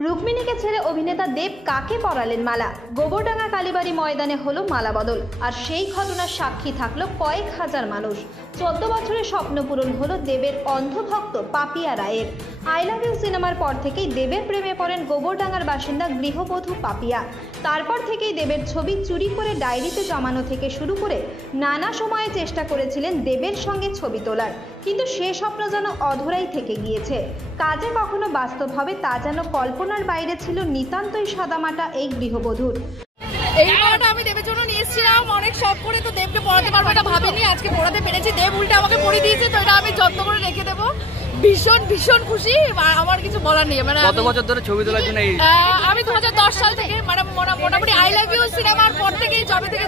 রুক্মিণীকে ছেড়ে অভিনেতা দেব কাকে পরালেন মালা? গোবরডাঙ্গা কালীবাড়ি ময়দানে হলো মালা বদল, আর সেই ঘটনার সাক্ষী থাকলো কয়েক হাজার মানুষ। 14 বছরের স্বপ্ন পূরণ হলো দেবের অন্ধভক্ত পাপিয়া রায়ের। আই লাভ ইউ সিনেমার পর থেকেই দেবের প্রেমে পড়েন গোবরডাঙ্গার বাসিন্দা গৃহবধূ পাপিয়া। তারপর থেকেই দেবের ছবি চুরি করে ডায়েরিতে জমানো থেকে শুরু করে নানা সময়ে চেষ্টা করেছিলেন দেবের সঙ্গে ছবি তোলার, কিন্তু সে স্বপ্ন যেন অধরাই থেকে গিয়েছে। কাজে কখনো বাস্তব হবে তা যেন কল্পনার বাইরে ছিল নিতান্তই সাদামাটা এই গৃহবধূর। এই পড়াটা আমি দেবের জন্য নিয়ে এসেছিলাম, অনেক শখ করে, তো দেবকে পড়াতে পারবো এটা ভাবিনি, আজকে পড়াতে পেরেছি। দেব উল্টে আমাকে পড়িয়ে দিয়েছে, তো এটা আমি যত্ন করে রেখে দেবো। ভীষণ ভীষণ খুশি, আমার কিছু বলার নেই। মানে কত বছর ধরে ছবি তোলার জন্য? আমি 2010 সাল থেকে, মানে মোটামুটি আই লাভ ইউ সিনেমার পর থেকেই, যবে থেকে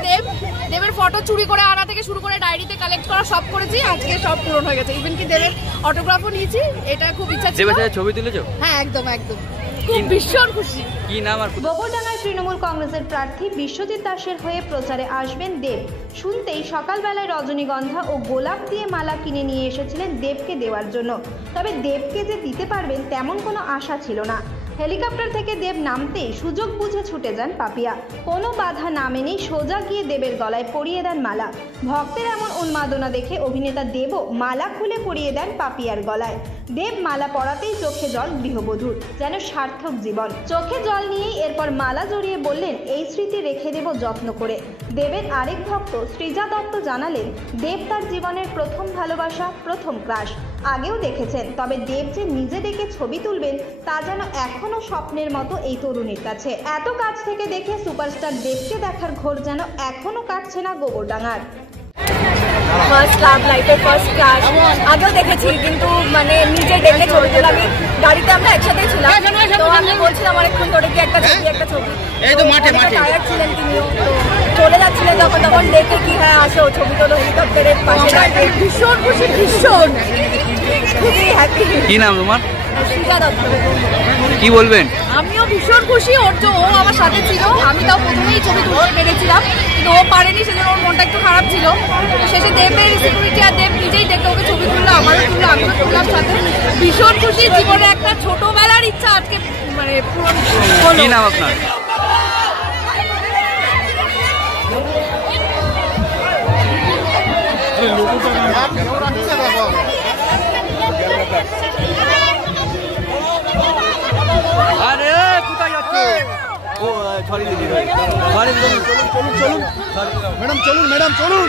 দেবের ফটো চুরি করে আনা থেকে শুরু করে ডায়েরিতে কালেক্ট করা সব করেছি, আজকে সব পূরণ হয়ে গেছে। ইভেন কি দেবের অটোগ্রাফও নিয়েছি, এটা খুব ইচ্ছা ছিল। দেবের সাথে ছবি তুলেছো? হ্যাঁ, একদম একদম, খুব ভীষণ খুশি। কি নাম? আর গোবরডাঙ্গায় তৃণমূল কংগ্রেসের প্রার্থী বিশ্বজিৎ দাসের হয়ে প্রচারে আসবেন দেব। শুনতেই সকালবেলায় রজনীগন্ধা ও গোলাপ দিয়ে মালা কিনে নিয়ে এসেছিলেন দেবকে দেওয়ার জন্য। তবে দেবকে যে দিতে পারবেন তেমন কোনো আশা ছিল না। হেলিকপ্টার থেকে দেব নামতেই সুযোগ বুঝে ছুটে যান পাপিয়া। কোনো বাধা না মেনেই সোজা গিয়ে দেবের গলায় পরিয়ে দেন মালা। ভক্তের এমন উন্মাদনা দেখে অভিনেতা দেবও মালা খুলে পরিয়ে দেন পাপিয়ার গলায়। দেব মালা পরাতেই চোখে জল গৃহবধূর, যেন সার্থক জীবন। চোখে জল নিয়েই এরপর মালা জড়িয়ে বললেন, এই স্মৃতি রেখে দেব যত্ন করে। দেবের আরেক ভক্ত সৃজা দত্ত জানালেন, দেব তার জীবনের প্রথম ভালোবাসা, প্রথম ক্রাশ। আগেও দেখেছেন, তবে দেব যে নিজে ডেকে ছবি তুলবেন তা যেন এখনো স্বপ্নের মতো এই তরুণীর কাছে। এত কাছ থেকে দেখে সুপারস্টার দেবকে দেখার ঘোর যেন এখনো কাটছে না গোবরডাঙ্গার। ফার্স্ট লাভ, লাইফের ফার্স্ট ক্রাশ। আগেও দেখেছি, কিন্তু মানে নিজে ডেকে ছবি তোলা। আমি গাড়িতে আমরা একসাথে ছিলাম, তো আমি বলছিলাম অনেকক্ষণ ধরে কি একটা ছবি। এই তো মাঠে টায়ার্ড ছিলেন তিনিও, তো চলে যাচ্ছিলেন তখন ডেকে কি হ্যাঁ আসো ছবি তোলো হেলিকপ্টারের পাশে দাঁড়িয়ে। ভীষণ খুশি, ভীষণ খুবই হ্যাপি। কি নাম তোমার? সৃজা দত্ত। কি বলবেন? আমিও ভীষণ খুশি, ও আমার সাথে ছিল। আমি তাও প্রথমেই ছবি তুলতে পেরেছিলাম, কিন্তু ও পারেনি, সেজন্য ওর মনটা একটু খারাপ ছিল। শেষে দেবের সিকিউরিটি আর দেব নিজেই দেখে ওকে ছবি তুললো, আমারও তুললো, আমিও তুললাম সাথে। ভীষণ খুশি, জীবনে একটা ছোটবেলার ইচ্ছা আজকে মানে পূরণ হলো। কি নাম আপনার? আরে কোথায় যাচ্ছে? ও সরি দিদি, সরি চলুন চলুন চলুন ম্যাডাম, চলুন ম্যাডাম, চলুন।